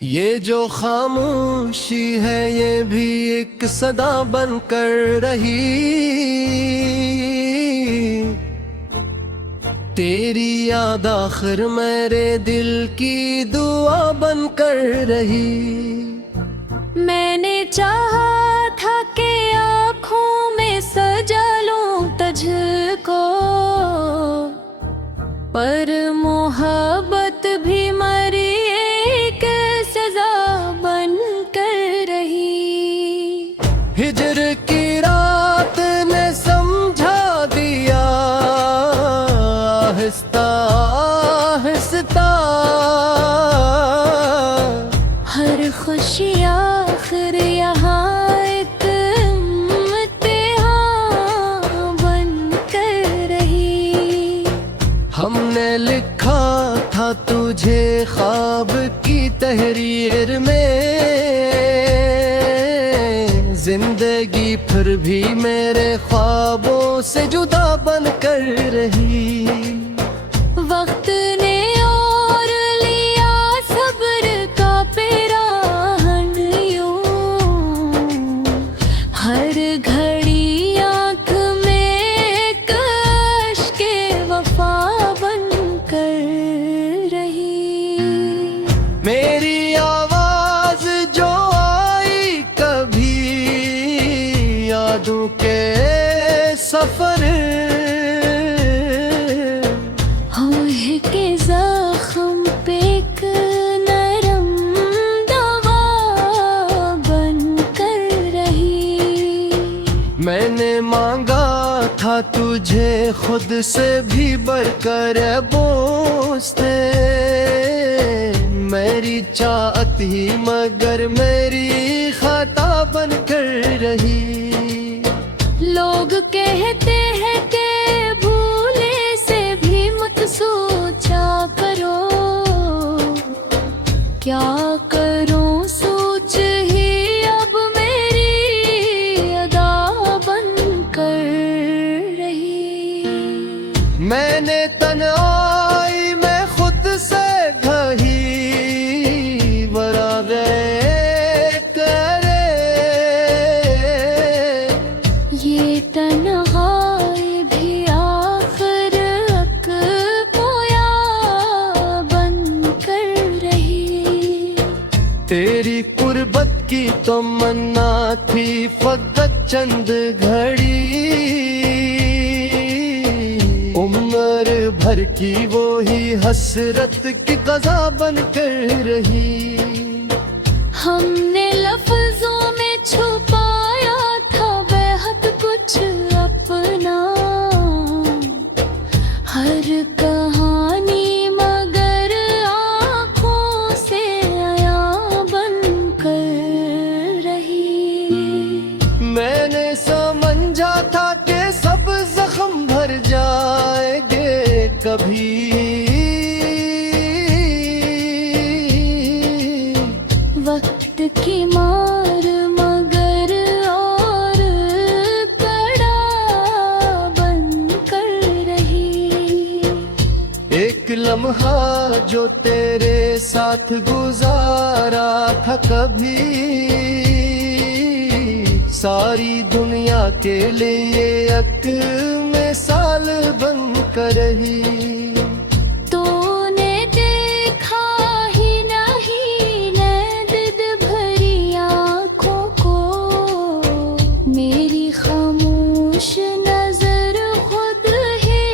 ये जो खामोशी है ये भी एक सदा बनकर रही। तेरी याद आखिर मेरे दिल की दुआ बनकर रही। मैंने चाहा था कि आँखों में सजा लूं तुझको, पर मोहब्बत भी मरी एक सजा बन कर रही। हिजर की रात ने समझा दिया आहिस्ता आहिस्ता, हर खुशी आखिर यहाँ एक इम्तिहान बन कर रही। हमने लिखा था तुझे ख्वाब की तहरीर में, जिंदगी फिर भी मेरे ख्वाबों से जुदा बन कर रही। वक्त ने और लिया सब्र का पिराहन यूं, हर घड़ी आँख में कश के वफा बन कर रही। मेरी आवाज जो आई कभी यादों के सफर, होए के जख्म पे एक नरम दवा बन कर रही। मैंने मांगा था तुझे खुद से भी बढ़कर बोझते, मेरी चाहत ही मगर मेरी खता बन कर रही। लोग कहते हैं कि भूले से भी मत सोचा करो, क्या करूं सोच ही अब मेरी अदा बन कर रही। मैंने तन्हाई में खुद से कही बराबर करे, ये तन्हाई भी आखिर अक पोया बन कर रही। तेरी कुर्बत की तमन्ना थी फकत चंद घड़ी, उम्र भर की वो ही हसरत की कज़ा बन कर रही। हमने लफ्जों में छुपाया था बेहद कुछ अपना, हर कहानी मगर आँखों से आया बन कर रही। मैंने समझा था कि सब जख्म भर जाएंगे कभी, वक्त की मार मगर और कड़ा बन कर रही। एक लम्हा जो तेरे साथ गुजारा था कभी, सारी दुनिया के लिए एक मिसाल बन कर रही। तूने देखा ही नहीं नैद भरी आँखों को, मेरी खामोश नजर खुद ही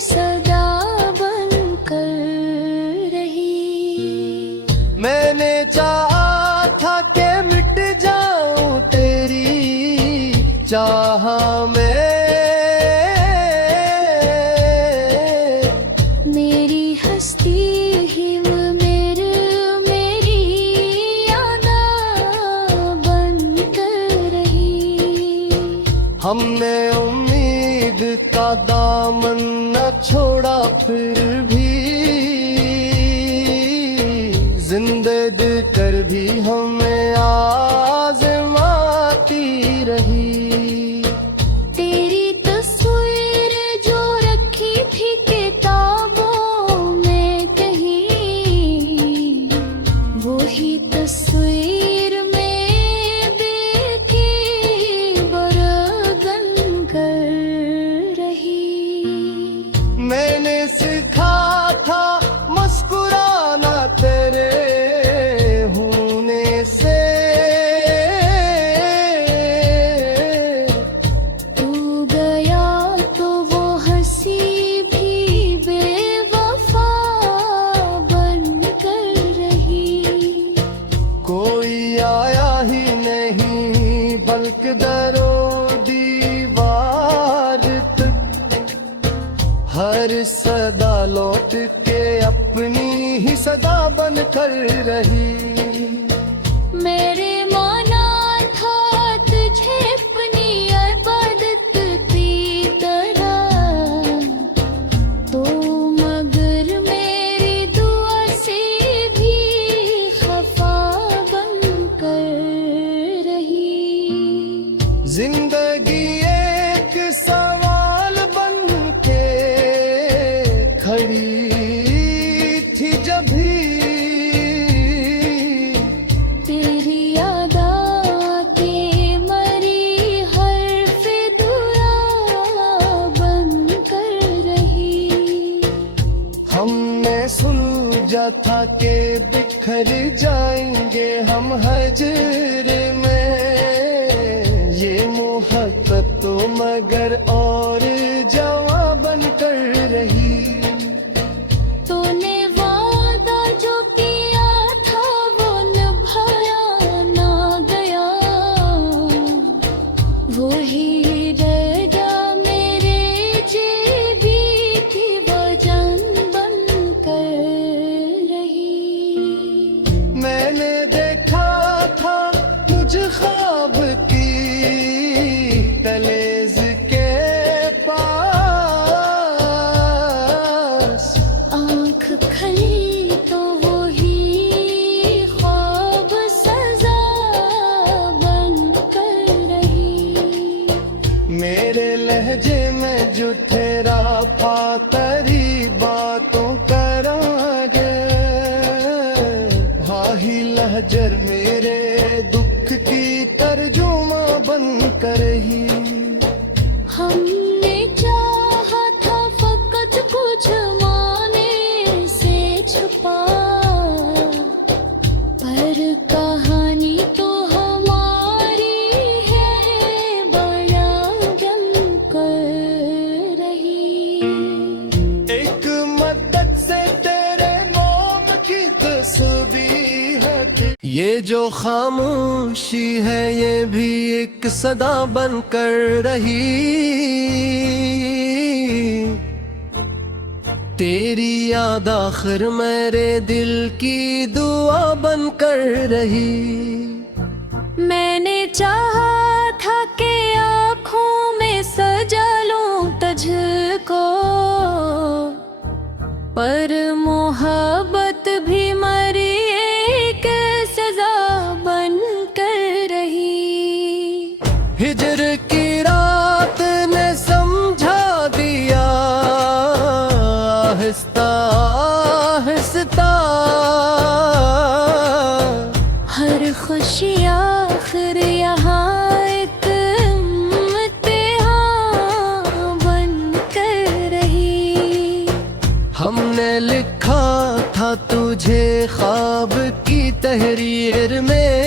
सदा बन कर रही। मैंने चाहा था कि मिट जाऊं तेरी चाह में, मेरी हस्ती ही मेरी यादा बन कर रही। हमने उम्मीद का दामन न छोड़ा फिर भी, जिंदगी कर भी हमें आज़माती रही। तेरी तस्वीर जो रखी थी किताबों में कहीं, वो ही तस्वीर में देखे बरगन कर रही। मैंने सीखा था मुस्कुराना तेरे होने से, तू गया तो वो हंसी भी बेवफा बन कर रही। कोई आया ही नहीं बल्कि दरो दीवार तक, हर सदा लौट के अपनी ही सदा बन कर रही। मेरे माना था तुझे अपनी इबादत की तरह, तो मगर मेरी दुआ से भी खफा बन कर रही। जिंदगी एक सवाल बन के खड़ी थी जब भी, तेरी याद आके मरी हर्फ दुआ बन कर रही। हमने सोचा था कि बिखर जाएंगे हम हजर में, ये मोहब्बत तो मगर और जवां बन कर रही। तूने वादा जो किया था वो निभाया ना गया, वही रह गया मेरे जेबी की वजन बन कर रही। मैंने देखा था तुझ ख्वाब की तलेज के पास, आँख खुली तो वही ख्वाब सजा बन कर रही। मेरे लहजे में जो ठहरा फातरी बातों करांगे, हाँ ही लहजर मेरे दुख की तर्जुमा बन कर ही। हमने चाहा था फकत कुछ माने से छुपा, पर कहानी तो हमारी है बड़ा गम कर रही। एक मदद से तेरे नाम की तस्बीह है, ये जो खामोशी है ये भी एक सदा बन कर रही। तेरी याद आखिर मेरे दिल की दुआ बन कर रही। मैंने चाहा था कि आँखों में सजा लूं तुझको, पर मोहब्बत भी मरी एक सजा बन कर रही। हिजर की रात ने समझा दिया आहिस्ता आहिस्ता, हर खुशी आखिर यहाँ एक इम्तिहान बन कर रही। हमने लिखा था तुझे ख्वाब की तहरीर में,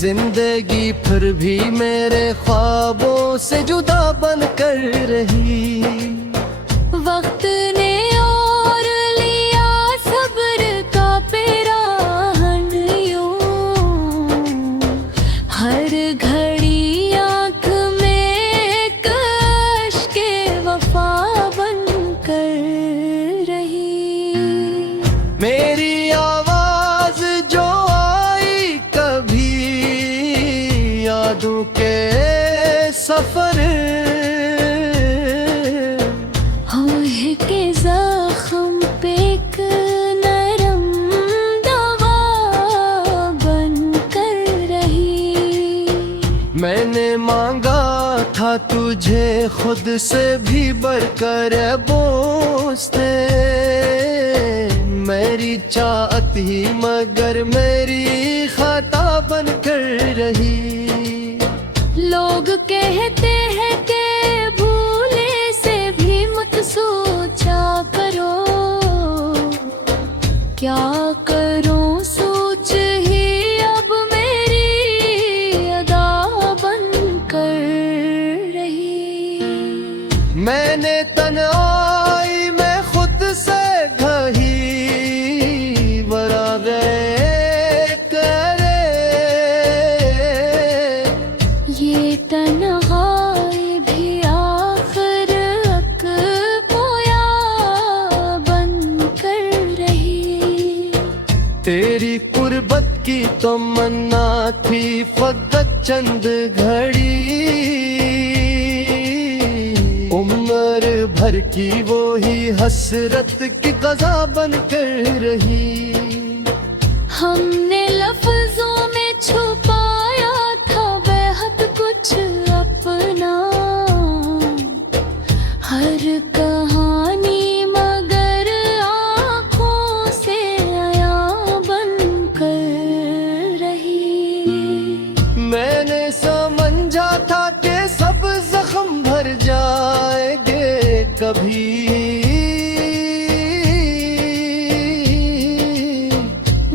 जिंदगी फिर भी मेरे ख्वाबों से जुदा बन कर रही। वक्त ने और लिया सब्र का पिराहन यूं, हर घड़ी आँख में कश के वफा बन कर रही। मेरी आवाज जो आई कभी यादों के सफर, के जख्म पे एक नरम दवा बन कर रही। मैंने मांगा था तुझे खुद से भी बढ़कर बोझ थे, मेरी चाहत ही मगर मेरी खता बन कर रही। लोग कहते हैं कि भूले से भी मत सोचा करो, क्या करूं सोच ही अब मेरी अदा बन कर रही। मैंने तन्हाई में खुद से घही बरागे करे, ये तन्हाई भी आखिर अक पोया बन कर रही। तेरी कुर्बत की तमन्ना थी फकत चंद घड़ी, उम्र भर की वो ही हसरत की क़ज़ा बन कर रही। हमने लफ्जों में छुपाया था बेहद कुछ अपना, हर कहानी मगर आँखों से आया बन कर रही। मैंने समझा था कि सब जख्म भर जाएंगे कभी,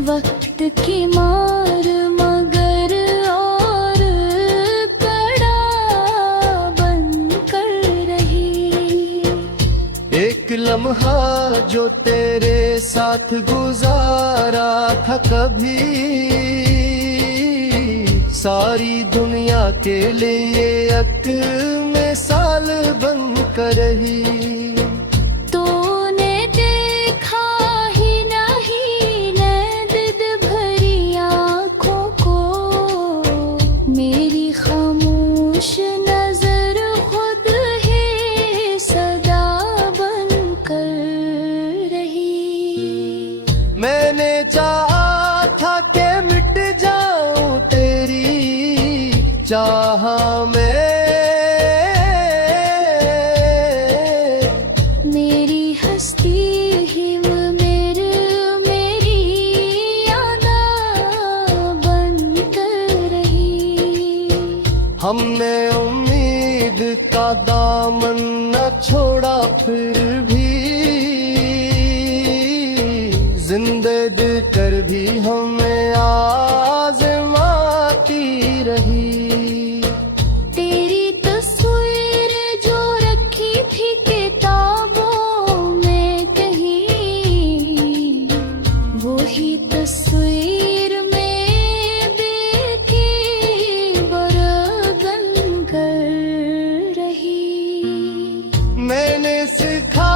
वक्त की मार मगर और कड़ा बन कर रही। एक लम्हा जो तेरे साथ गुजारा था कभी, सारी दुनिया के लिए एक मिसाल बन कर रही। तूने देखा ही नहीं नैद भरी आँखों को, मेरी खामोश नजर खुद ही सदा बन कर रही। मैंने चाहा था कि मिट जाऊं तेरी चाह में, मेरी हस्ती ही मेरी यादा बन कर रही। हमने उम्मीद का दामन न छोड़ा फिर भी, जिंदगी कर भी हमें आज़माती रही। तेरी तस्वीर जो रखी थी किताबों में कहीं, वही तस्वीर में देखी बरगन कर रही। मैंने सीखा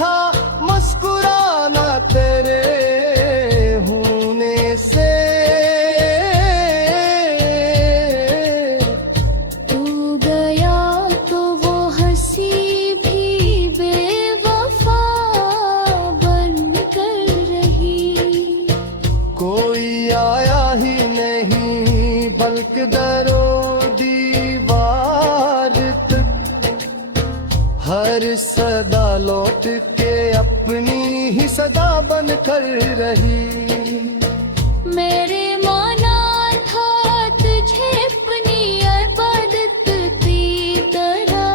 था मुस्कुराना तेरे होने से, तू गया तो वो हंसी भी बेवफा बन कर रही। कोई आया ही नहीं बल्कि दरो दीवार तक, हर सदा लौट के अपनी ही सदा बन कर रही। मेरे माना था तुझे अपनी इबादत की तरह,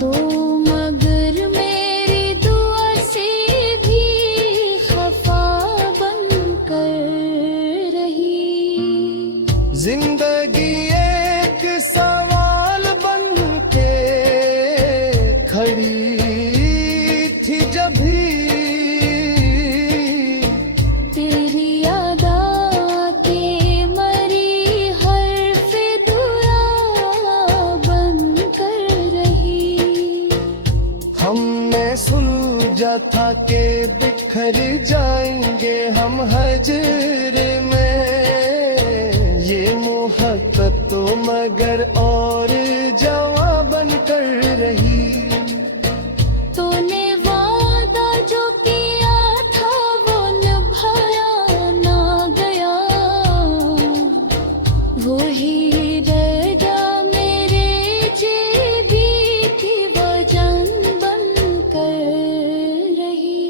तो मगर मेरी दुआ से भी खफा बन कर रही। जिंदगी एक सवाल बन के खड़ी थी जब भी, तेरी यादा के मरी हर्फ दुआ बन कर रही। हमने सोचा था कि बिखर जाएंगे हम हजर में, ये मोहब्बत तो मगर और जवां बन कर रही। तूने वादा जो किया था वो निभाया ना गया, वही रह मेरे जेबी की वजन बन कर रही।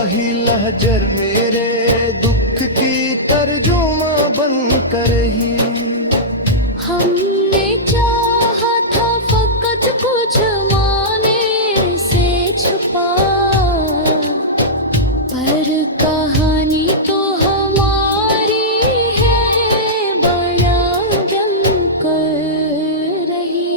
स्याही लहजर मेरे दुख की तर्जुमा बन कर ही। हमने चाहा था फकत कुछ माने से छुपा, पर कहानी तो हमारी है बड़ा गम कर रही।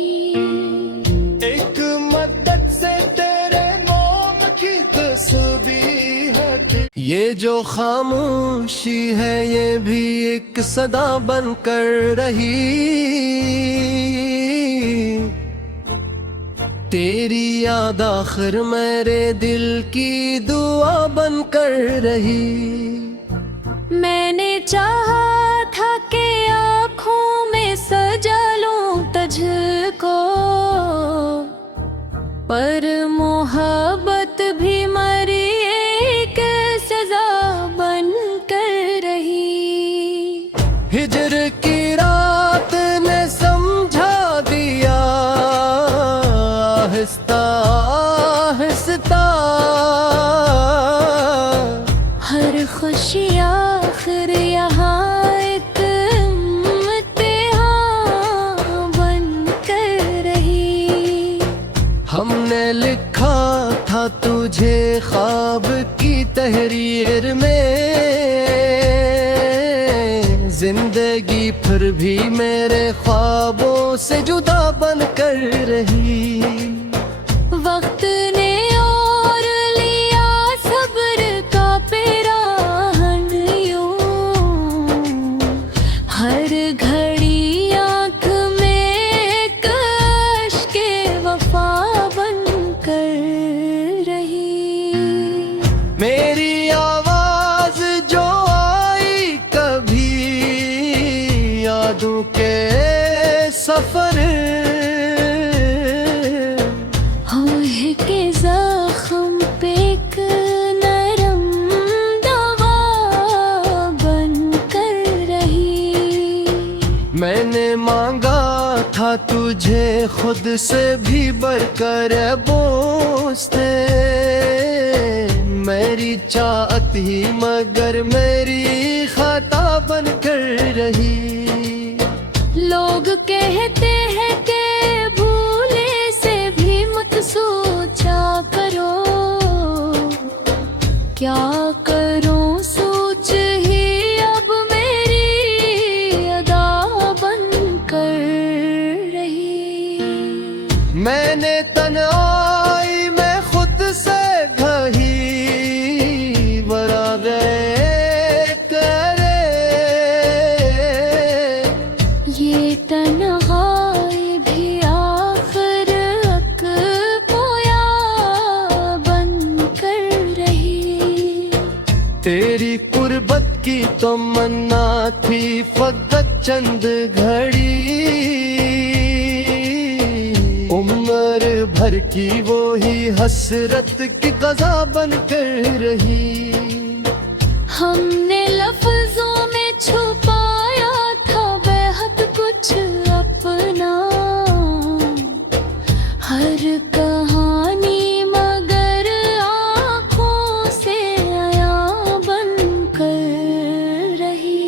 एक मदद से तेरे नाम की तस्बीह है, ये जो खामोशी है ये भी एक सदा बन कर रही। तेरी याद आखिर मेरे दिल की दुआ बन कर रही। मैंने चाहा था कि आँखों में सजा लूं तुझको, पर मोहब्बत भी मरी एक सजा बन कर रही। हिजर की रात ने समझा दिया आहिस्ता आहिस्ता, हर खुशी आखिर यहाँ एक इम्तिहान बन कर रही। हमने लिखा था तुझे ख्वाब की तहरीर में, जिंदगी फिर भी मेरे ख्वाबों से जुदा बन कर रही। वक्त ने और लिया सब्र का पिराहन यूं, हर घड़ी आँख में कश के वफा बन कर रही। मेरी आवाज जो आई कभी यादों के सफर, होह के जख्म पे एक नरम दवा बन कर रही। मैंने मांगा था तुझे खुद से भी बढ़कर बोझते, मेरी चाहत ही मगर मेरी खता बन कर रही। लोग कहते हैं कि भूले से भी मत सोचा करो, क्या करूं सोच ही अब मेरी अदा बन कर रही। मैंने तन्हाई में खुद से घही बरागे करे, ये तन्हाई भी आखिर अकबोया बन कर रही। तेरी कुर्बत की तमन्ना थी फकत चंद घड़ी, उम्र भर की वो ही हसरत की क़ज़ा बन कर रही। हमने लफ्जों में छुपाया था बेहद कुछ अपना, हर कहानी मगर आँखों से आया बन कर रही।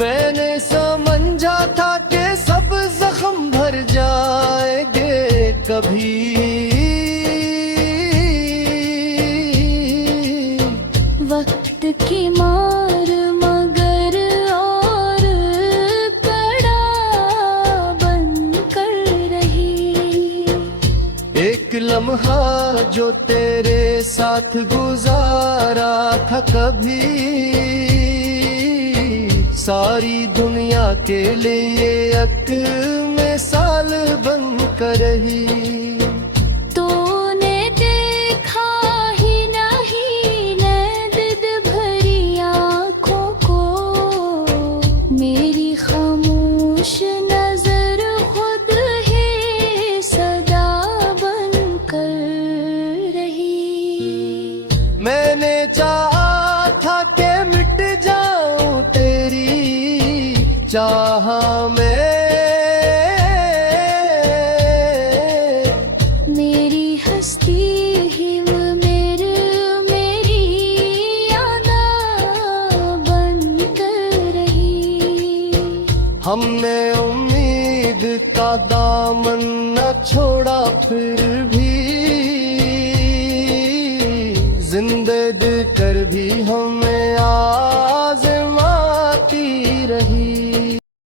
मैंने समझा था कि सब जख्म भर जाएंगे कभी, वक्त की मार मगर और कड़ा बन कर रही। एक लम्हा जो तेरे साथ गुजारा था कभी, सारी दुनिया के लिए एक मिसाल बन कर रही। तूने देखा ही नहीं नैद भरी आँखों को, मेरी खामोश नजर खुद ही सदा बन कर रही। मैंने चाहा था कि मिट जाऊं तेरी चाह में, मेरी हस्ती ही मेरे में का दामन न छोड़ा फिर भी जिंदे दिल कर भी हमें आज़मा